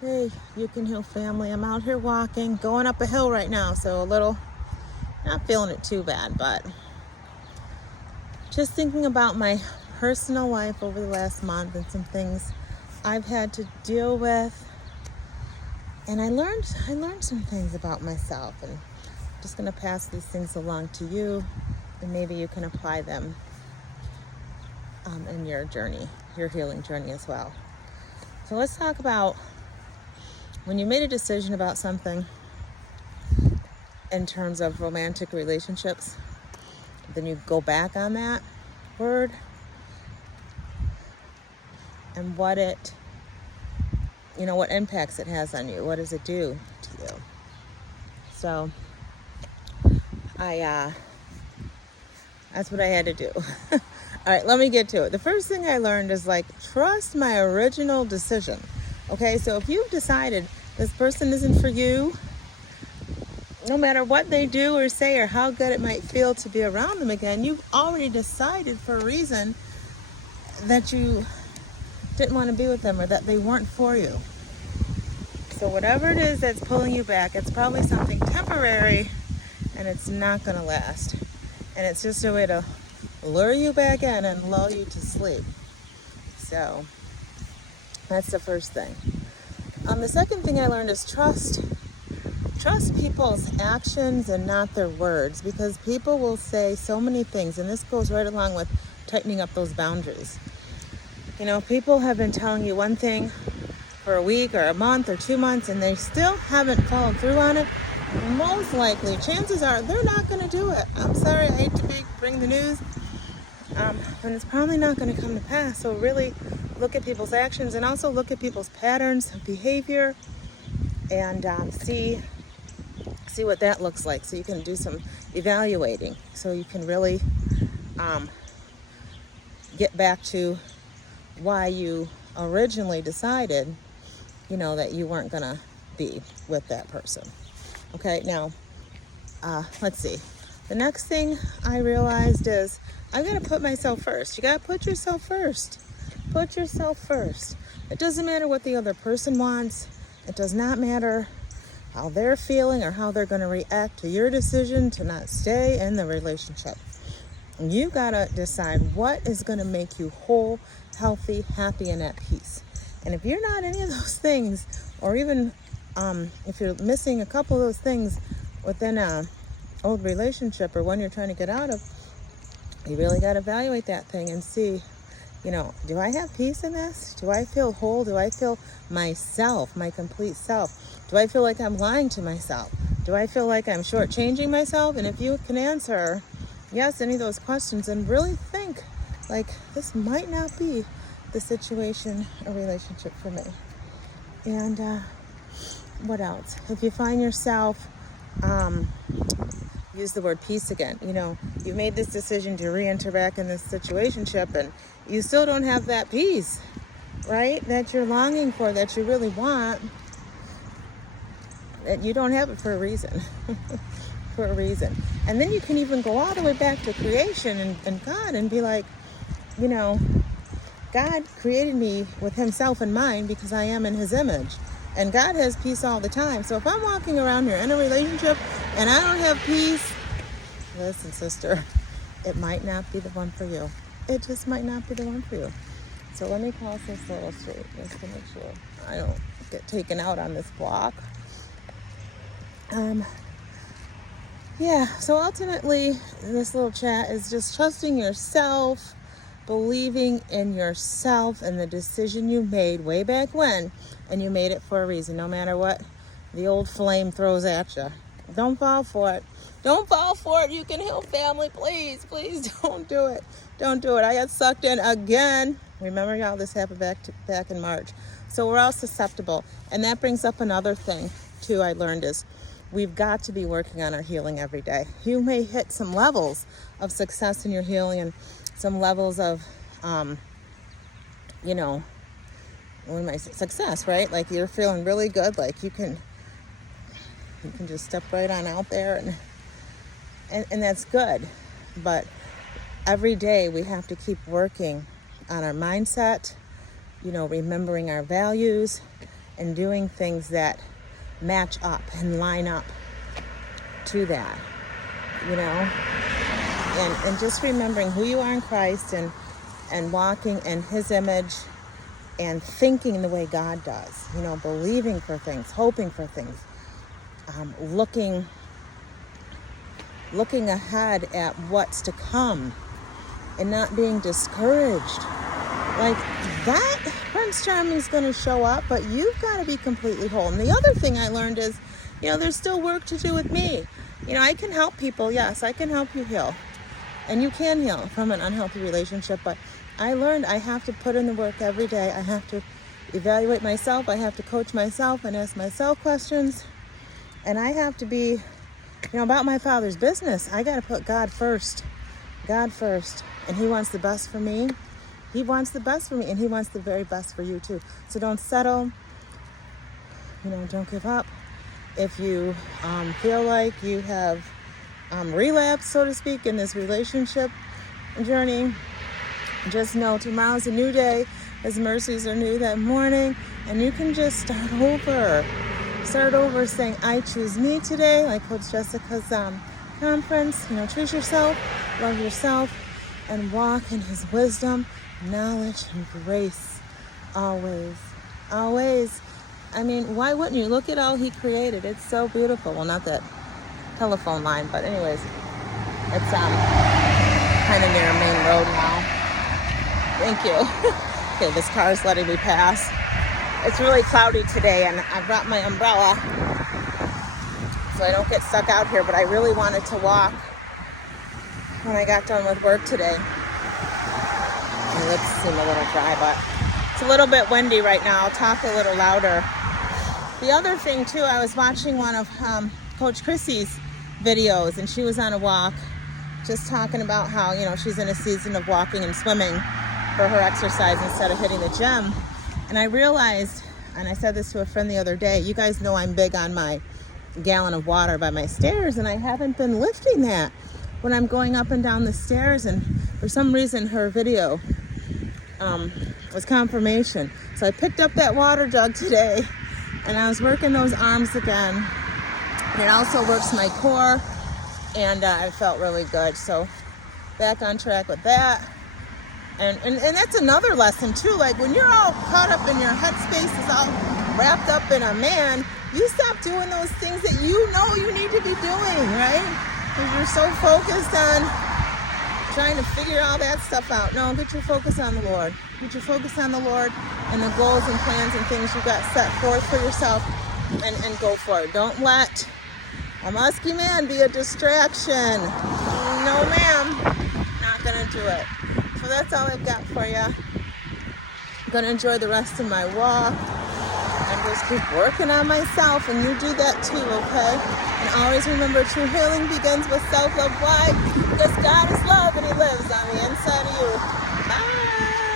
Hey, You Can Heal family. I'm out here walking, going up a hill right now, so a little, not feeling it too bad, but just thinking about my personal life over the last month and some things I've had to deal with. And I learned some things about myself, and I'm just going to pass these things along to you, and maybe you can apply them in your journey, your healing journey as well. So let's talk about when you made a decision about something in terms of romantic relationships, then you go back on that word and what impacts it has on you. What does it do to you? So that's what I had to do. All right, let me get to it. The first thing I learned is trust my original decision. Okay, so if you've decided this person isn't for you, no matter what they do or say or how good it might feel to be around them again, you've already decided for a reason that you didn't want to be with them or that they weren't for you. So whatever it is that's pulling you back, it's probably something temporary and it's not going to last. And it's just a way to lure you back in and lull you to sleep. So that's the first thing. The second thing I learned is trust people's actions and not their words, because people will say so many things, and this goes right along with tightening up those boundaries. People have been telling you one thing for a week or a month or 2 months, and they still haven't followed through on it. Most likely, chances are they're not going to do it. I'm sorry, I hate to bring the news, but it's probably not going to come to pass. So really look at people's actions and also look at people's patterns of behavior and see what that looks like, so you can do some evaluating, so you can really get back to why you originally decided that you weren't gonna be with that person. Okay, now let's see. The next thing I realized is I gotta put myself first. You gotta put yourself first. Put yourself first. It doesn't matter what the other person wants. It does not matter how they're feeling or how they're going to react to your decision to not stay in the relationship. You got to decide what is going to make you whole, healthy, happy, and at peace. And if you're not any of those things, or even if you're missing a couple of those things within an old relationship or one you're trying to get out of, you really got to evaluate that thing and see, do I have peace in this? Do I feel whole? Do I feel myself, my complete self? Do I feel like I'm lying to myself? Do I feel like I'm shortchanging myself? And if you can answer yes, any of those questions, and really think, this might not be the situation or relationship for me. And what else? If you find yourself, use the word peace again. You made this decision to re-enter back in this situationship, and you still don't have that peace, right? That you're longing for, that you really want. That you don't have it for a reason. For a reason. And then you can even go all the way back to creation and God and be like, God created me with himself in mind because I am in his image. And God has peace all the time. So if I'm walking around here in a relationship and I don't have peace, listen, sister, it might not be the one for you. It just might not be the one for you. So let me cross this little street just to make sure I don't get taken out on this block. So ultimately, this little chat is just trusting yourself, believing in yourself and the decision you made way back when, and you made it for a reason, no matter what the old flame throws at you. Don't fall for it. Don't fall for it. You Can Heal family. Please don't do it. Don't do it. I got sucked in again. Remember, y'all, this happened back in March. So we're all susceptible. And that brings up another thing, too, I learned is we've got to be working on our healing every day. You may hit some levels of success in your healing and some levels of, success, right? Like you're feeling really good. Like you can just step right on out there and that's good. But every day we have to keep working on our mindset, remembering our values and doing things that match up and line up to that, you know, and just remembering who you are in Christ and walking in his image and thinking the way God does, you know, believing for things, hoping for things, looking ahead at what's to come and not being discouraged. Like, that Prince Charming is going to show up, but you've got to be completely whole. And the other thing I learned is, you know, there's still work to do with me. You know, I can help people. Yes, I can help you heal. And you can heal from an unhealthy relationship. But I learned I have to put in the work every day. I have to evaluate myself. I have to coach myself and ask myself questions. And I have to be, you know, about my Father's business. I got to put God first. God first. And he wants the best for me. He wants the best for me, and he wants the very best for you too. So don't settle. You know, don't give up. If you feel like you have relapsed, so to speak, in this relationship journey, just know tomorrow's a new day. His mercies are new that morning, and you can just start over. Start over saying, I choose me today, like Coach Jessica's conference. You know, choose yourself, love yourself, and walk in his wisdom, knowledge, and grace. Always. Always. I mean, why wouldn't you? Look at all he created. It's so beautiful. Well, not that telephone line, but anyways, it's kind of near a main road now. Thank you. Okay, this car is letting me pass. It's really cloudy today, and I brought my umbrella so I don't get stuck out here, but I really wanted to walk when I got done with work today. My lips seem a little dry, but it's a little bit windy right now. I'll talk a little louder. The other thing too, I was watching one of Coach Chrissy's videos, and she was on a walk just talking about how, you know, she's in a season of walking and swimming for her exercise instead of hitting the gym. And I realized, and I said this to a friend the other day, you guys know I'm big on my gallon of water by my stairs, and I haven't been lifting that when I'm going up and down the stairs. And for some reason her video was confirmation. So I picked up that water jug today, and I was working those arms again. And it also works my core, and I felt really good. So back on track with that. And that's another lesson too. Like, when you're all caught up in your headspace, is all wrapped up in a man, you stop doing those things that you know you need to be doing, right? Because you're so focused on trying to figure all that stuff out. No, get your focus on the Lord. Get your focus on the Lord and the goals and plans and things you got set forth for yourself, and go for it. Don't let a musky man be a distraction. No, ma'am. Not gonna do it. So that's all I've got for you. I'm gonna enjoy the rest of my walk and just keep working on myself, and you do that too, okay? And always remember, true healing begins with self-love. Why? Because God is love, and he lives on the inside of you. Bye.